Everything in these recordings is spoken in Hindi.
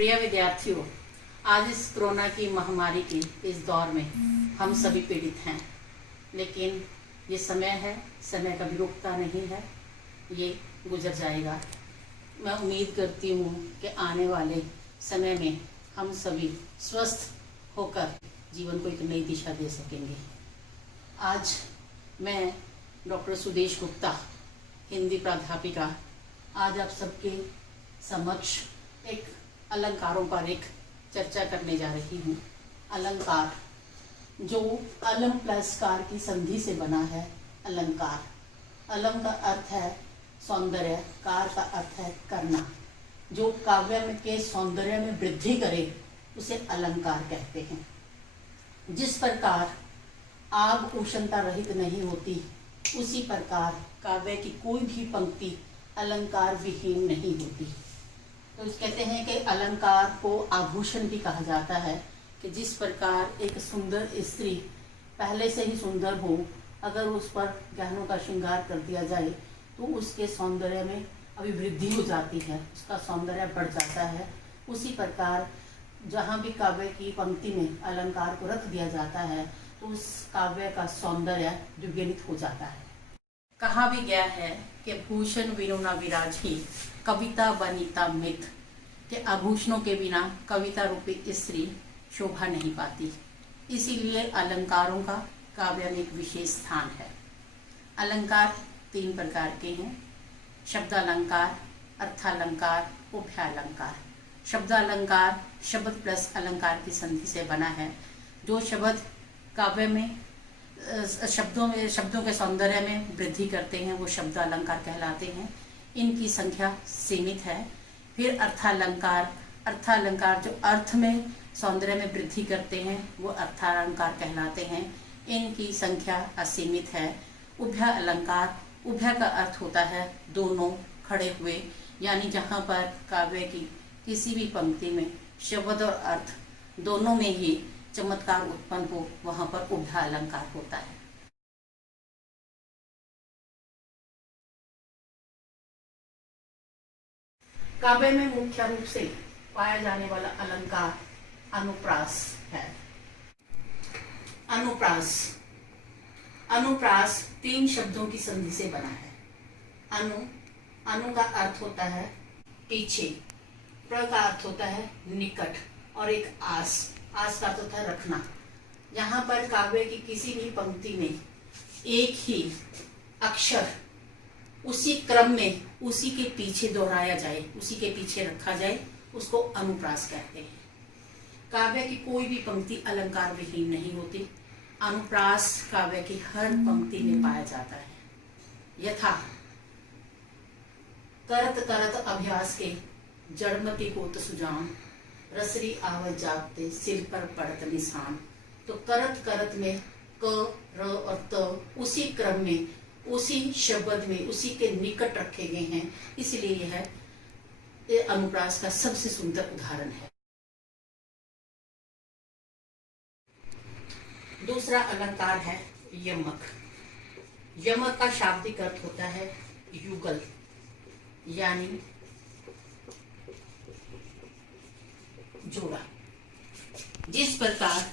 प्रिय विद्यार्थियों, आज इस कोरोना की महामारी के इस दौर में हम सभी पीड़ित हैं, लेकिन ये समय है, समय कभी रुकता नहीं है, ये गुजर जाएगा। मैं उम्मीद करती हूँ कि आने वाले समय में हम सभी स्वस्थ होकर जीवन को एक नई दिशा दे सकेंगे। आज मैं डॉक्टर सुदेश गुप्ता, हिंदी प्राध्यापिका, आज आप सबके समक्ष एक अलंकारों पर एक चर्चा करने जा रही हूँ। अलंकार जो अलम प्लस कार की संधि से बना है। अलंकार, अलम का अर्थ है सौंदर्य, कार का अर्थ है करना। जो काव्य में के सौंदर्य में वृद्धि करे उसे अलंकार कहते हैं। जिस प्रकार आग उष्णता रहित नहीं होती, उसी प्रकार काव्य की कोई भी पंक्ति अलंकार विहीन नहीं होती। तो कहते हैं कि अलंकार को आभूषण भी कहा जाता है, कि जिस प्रकार एक सुंदर स्त्री पहले से ही सुंदर हो, अगर उस पर गहनों का श्रृंगार कर दिया जाए तो उसके सौंदर्य में अभिवृद्धि हो जाती है, उसका सौंदर्य बढ़ जाता है। उसी प्रकार जहाँ भी काव्य की पंक्ति में अलंकार को रख दिया जाता है तो उस काव्य का सौंदर्य द्विगुणित हो जाता है। कहा भी गया है कि भूषण बिनु न विराजी, कविता बनीता मित, कि आभूषणों के बिना कविता रूपी स्त्री शोभा नहीं पाती। इसीलिए अलंकारों का काव्य में एक विशेष स्थान है। अलंकार 3 प्रकार के हैं: शब्दालंकार, अर्थालंकार, उभयालंकार। शब्दालंकार शब्द प्लस अलंकार की संधि से बना है। जो शब्द काव्य में शब्दों के सौंदर्य में वृद्धि करते हैं वो शब्द अलंकार कहलाते हैं। इनकी संख्या सीमित है। फिर अर्थालंकार, अर्थालंकार जो अर्थ में सौंदर्य में वृद्धि करते हैं वो अर्थालंकार कहलाते हैं। इनकी संख्या असीमित है। उभय अलंकार, उभय का अर्थ होता है दोनों खड़े हुए, यानी जहाँ पर काव्य की किसी भी पंक्ति में शब्द और अर्थ दोनों में ही चमत्कार उत्पन्न हो, वहां पर उभय अलंकार होता है। काव्य में मुख्य रूप से पाया जाने वाला अलंकार अनुप्रास है। अनुप्रास, अनुप्रास 3 शब्दों की संधि से बना है। अनु, अनु का अर्थ होता है पीछे, प्र का अर्थ होता है निकट, और एक आस, आस का अर्थ होता है रखना। यहाँ पर काव्य की किसी भी पंक्ति में एक ही अक्षर उसी क्रम में उसी के पीछे दोहराया जाए, उसी के पीछे रखा जाए, उसको अनुप्रास कहते हैं। काव्य की कोई भी पंक्ति अलंकार विहीन नहीं होती। अनुप्रास काव्य की हर पंक्ति में पाया जाता है। यथा करत करत अभ्यास के जड़मति होत सुजान, रसरी आवत जागते सिर पर पड़त निशान। तो करत करत में क, र और त उसी क्रम में, उसी शब्द में, उसी के निकट रखे गए हैं, इसलिए यह अनुप्रास का सबसे सुंदर उदाहरण है। दूसरा अलंकार है यमक। यमक का शाब्दिक अर्थ होता है युगल, यानी जोड़ा। जिस प्रकार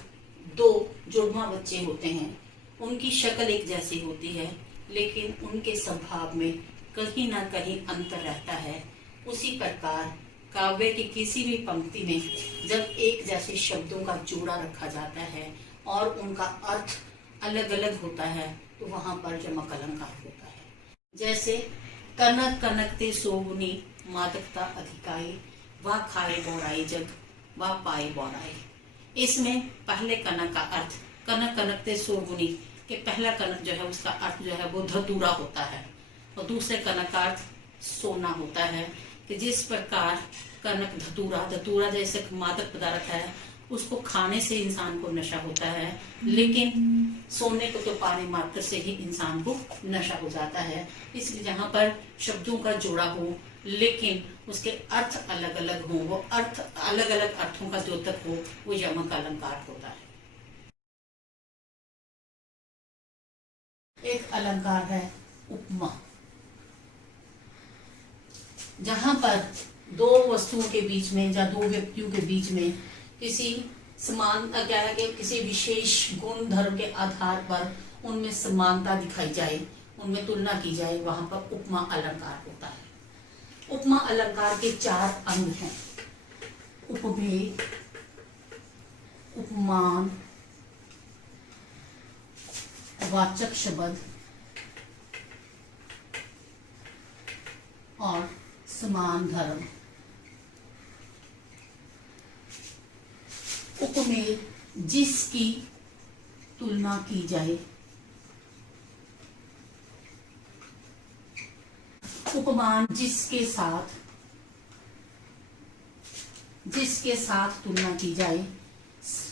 2 जुड़वा बच्चे होते हैं, उनकी शक्ल एक जैसी होती है, लेकिन उनके स्वभाव में कहीं ना कहीं अंतर रहता है। उसी प्रकार काव्य की किसी भी पंक्ति में जब एक जैसे शब्दों का जोड़ा रखा जाता है और उनका अर्थ अलग अलग होता है, तो वहां पर यमक अलंकार होता है। जैसे कनक कनकते सोगुनी, मादकता अधिकाई, वह खाए बोराई जग, वह पाए बोराई। इसमें पहले कनक का अर्थ, कनक कनकते सोगुनी के पहला कनक जो है उसका अर्थ जो है वो धतूरा होता है, और दूसरे कनक का अर्थ सोना होता है। कि जिस प्रकार कनक धतूरा, धतूरा जैसे मादक पदार्थ है, उसको खाने से इंसान को नशा होता है, लेकिन सोने को तो पाने मात्र से ही इंसान को नशा हो जाता है। इसलिए जहाँ पर शब्दों का जोड़ा हो लेकिन उसके अर्थ अलग अलग हो, वो अर्थ अलग अलग अर्थों का द्योतक हो, वो यमक अलंकार होता है। एक अलंकार है उपमा। जहां पर दो वस्तुओं के बीच में या दो व्यक्तियों के बीच में किसी समान क्या है कि किसी विशेष गुण धर्म के आधार पर उनमें समानता दिखाई जाए, उनमें तुलना की जाए, वहां पर उपमा अलंकार होता है। उपमा अलंकार के 4 अंग हैं: उपमेय, उपमान, वाचक शब्द और समान धर्म। उपमेय जिसकी तुलना की जाए, उपमान जिसके साथ तुलना की जाए,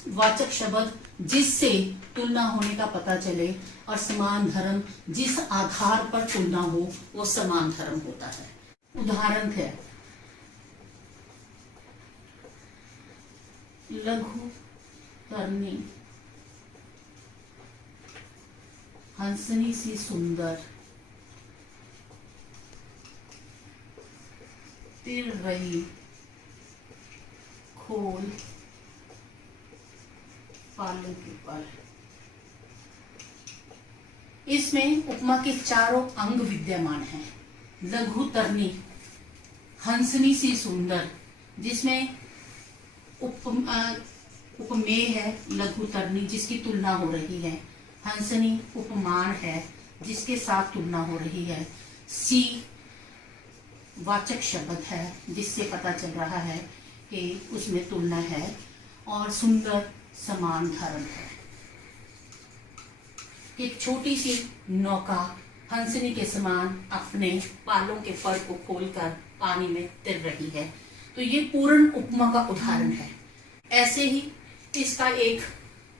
वाचक शब्द जिससे तुलना होने का पता चले, और समान धर्म जिस आधार पर तुलना हो वो समान धर्म होता है। उदाहरण है लघु तरनी हंसनी सी सुंदर, तिर रही खोल पालों के पल। इसमें उपमा के चारों अंग विद्यमान हैं। लघु तरनी हंसनी सी सुंदर, जिसमें उपमेय है लघु तरनी जिसकी तुलना हो रही है, हंसनी उपमान है जिसके साथ तुलना हो रही है, सी वाचक शब्द है जिससे पता चल रहा है कि उसमें तुलना है, और सुंदर समान धर्म है। एक छोटी सी नौका हंसनी के समान अपने पालों के पर को खोलकर पानी में तिर रही है। तो ये पूर्ण उपमा का उदाहरण है। ऐसे ही इसका एक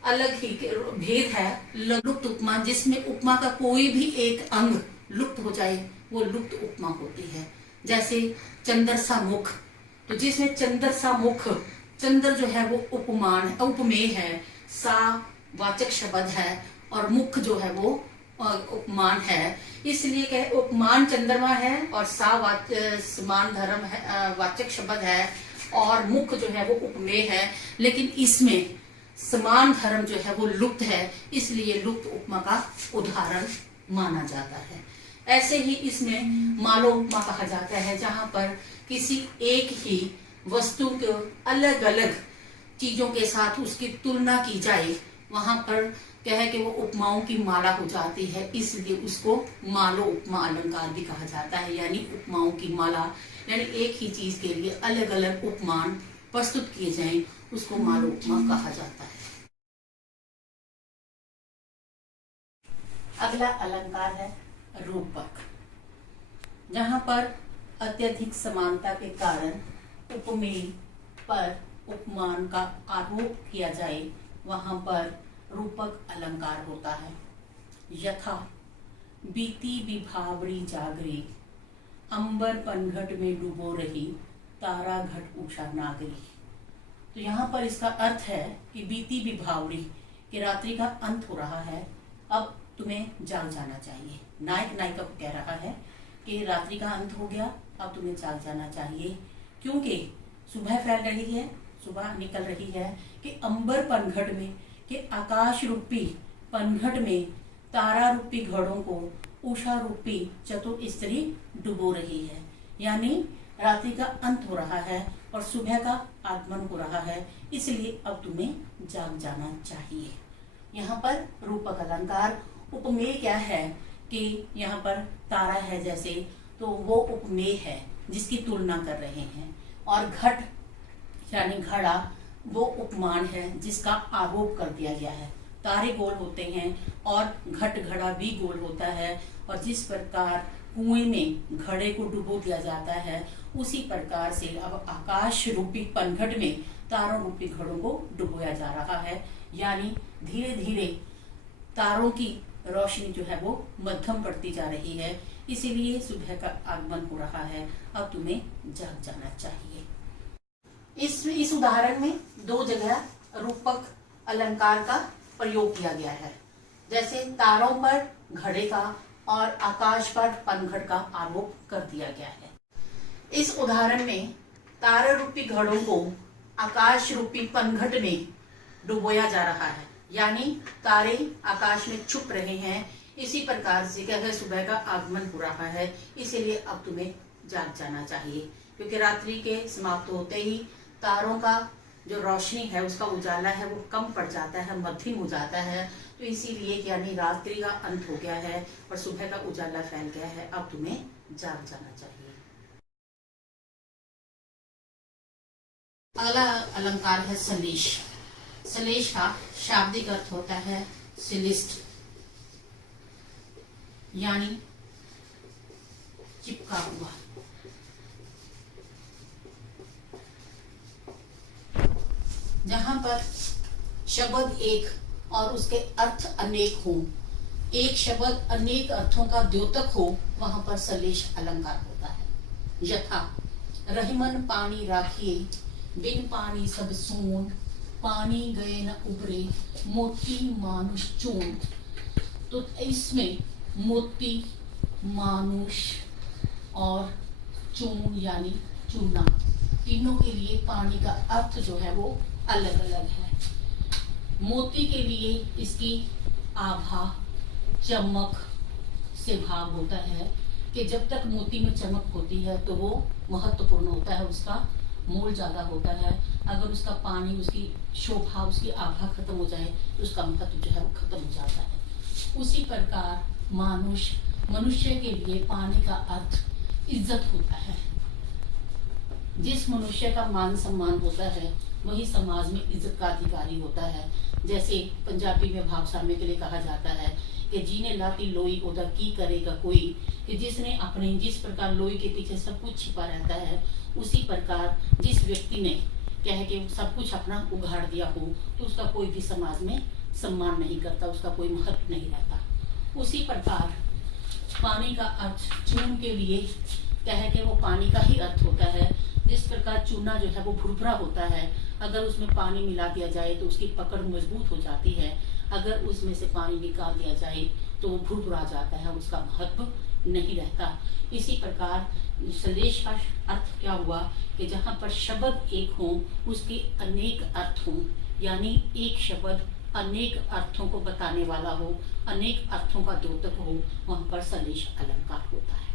अलग ही भेद है लुप्त उपमा, जिसमें उपमा का कोई भी एक अंग लुप्त हो जाए वो लुप्त उपमा होती है। जैसे चंद्र सा मुख, तो जिसमें चंद्र सा मुख, चंद्र जो है वो उपमान है, उपमेय है, सा वाचक शब्द है और मुख जो है वो उपमान है। इसलिए कहे उपमान चंद्रमा है और सा समान धर्म है, वाचक शब्द है, और मुख जो है वो उपमेय है। लेकिन इसमें समान धर्म जो है वो लुप्त है, इसलिए लुप्त उपमा का उदाहरण माना जाता है। ऐसे ही इसमें मालो उपमा कहा जाता है, जहां पर किसी एक ही वस्तु को अलग अलग चीजों के साथ उसकी तुलना की जाए, वहां पर क्या है कि वो उपमाओं की माला हो जाती है, इसलिए उसको मालो उपमा अलंकार भी कहा जाता है। यानी उपमाओं की माला, यानी एक ही चीज के लिए अलग अलग उपमान प्रस्तुत किए जाएं, उसको मालो उपमा कहा जाता है। अगला अलंकार है रूपक। जहां पर अत्यधिक समानता के कारण उपमेय पर उपमान का आरोप किया जाए, वहां पर रूपक अलंकार होता है। यथा बीती विभावरी जागरी, अंबर पनघट में डूबो रही, तारा घट उषा नागरी। तो यहाँ पर इसका अर्थ है कि बीती विभावरी, कि रात्रि का अंत हो रहा है, अब तुम्हें जाग जाना चाहिए। नायक नायिका को कह रहा है कि रात्रि का अंत हो गया, अब तुम्हें जाग जाना चाहिए, क्योंकि सुबह फैल रही है, सुबह निकल रही है, कि अंबर पनघट में, कि आकाश रूपी पनघट में तारा रूपी घड़ों को उषा रूपी चतुर स्त्री डुबो रही है। यानी रात्रि का अंत हो रहा है और सुबह का आगमन हो रहा है, इसलिए अब तुम्हें जाग जाना चाहिए। यहाँ पर रूपक अलंकार। उपमेय क्या है कि यहाँ पर तारा है जैसे, तो वो उपमेय है जिसकी तुलना कर रहे हैं, और घट यानी घड़ा वो उपमान है जिसका आरोप कर दिया गया है। तारे गोल होते हैं और घट घड़ा भी गोल होता है, और जिस प्रकार कुएं में घड़े को डुबो दिया जाता है, उसी प्रकार से अब आकाश रूपी पनघट में तारों रूपी घड़ों को डुबोया जा रहा है। यानी धीरे धीरे तारों की रोशनी जो है वो मध्यम पड़ती जा रही है, इसीलिए सुबह का आगमन हो रहा है, अब तुम्हें जाग जाना चाहिए। इस उदाहरण में 2 जगह रूपक अलंकार का प्रयोग किया गया है। जैसे तारों पर घड़े का और आकाश पर पनघट का आरोप कर दिया गया है। इस उदाहरण में तारा रूपी घड़ों को आकाश रूपी पनघट में डुबोया जा रहा है, यानी तारे आकाश में छुप रहे हैं। इसी प्रकार से क्या है, सुबह का आगमन हो रहा है, इसीलिए अब तुम्हें जाग जाना चाहिए, क्योंकि रात्रि के समाप्त होते ही तारों का जो रोशनी है उसका उजाला है वो कम पड़ जाता है, मध्यम हो जाता है। तो इसीलिए यानी रात्रि का अंत हो गया है और सुबह का उजाला फैल गया है, अब तुम्हें जाग जाना चाहिए। अगला अलंकार है सलेश। सलेश का शाब्दिक अर्थ होता है सिलिस्ट, यानी चिपका हुआ। जहां पर शब्द एक और उसके अर्थ अनेक हो, एक शब्द अनेक अर्थों का द्योतक हो, वहां पर सलेश अलंकार होता है। यथा रहीमन पानी राखिए, बिन पानी सब सून, पानी गए न उबरे, मोती मानुष चून। तो इसमें मोती, मानुष और चून यानी चूना, तीनों के लिए पानी का अर्थ जो है वो अलग अलग है। मोती के लिए इसकी आभा, चमक से भाव होता है कि जब तक मोती में चमक होती है तो वो महत्वपूर्ण होता है, उसका मोल ज्यादा होता है। अगर उसका पानी, उसकी शोभा, उसकी आभा खत्म हो जाए तो उसका महत्व जो है वो खत्म हो जाता है। उसी प्रकार मानुष, मनुष्य के लिए पानी का अर्थ इज्जत होता है। जिस मनुष्य का मान सम्मान होता है वही समाज में इज्जत का अधिकारी होता है। जैसे पंजाबी में भावसाम्य के लिए कहा जाता है कि जीने लाती लोई ओदा की करेगा कोई, कि जिसने अपने, जिस प्रकार लोई के पीछे सब कुछ छिपा रहता है, उसी प्रकार जिस व्यक्ति ने क्या है कि सब कुछ अपना उघाड़ दिया हो तो उसका कोई भी समाज में सम्मान नहीं करता, उसका कोई महत्व नहीं रहता। उसी प्रकार पानी का अर्थ चून के लिए क्या है कि वो पानी का ही अर्थ होता है। जिस प्रकार चूना जो है वो भुरभुरा होता है, अगर उसमें पानी मिला दिया जाए तो उसकी पकड़ मजबूत हो जाती है, अगर उसमें से पानी निकाल दिया जाए तो वो भुरभुरा जाता है, उसका महत्व नहीं रहता। इसी प्रकार सलेश का अर्थ क्या हुआ कि जहाँ पर शब्द एक हो उसके अनेक अर्थ हों, यानी एक शब्द अनेक अर्थों को बताने वाला हो, अनेक अर्थों का द्योतक हो, वहां पर सलेश अलंकार होता है।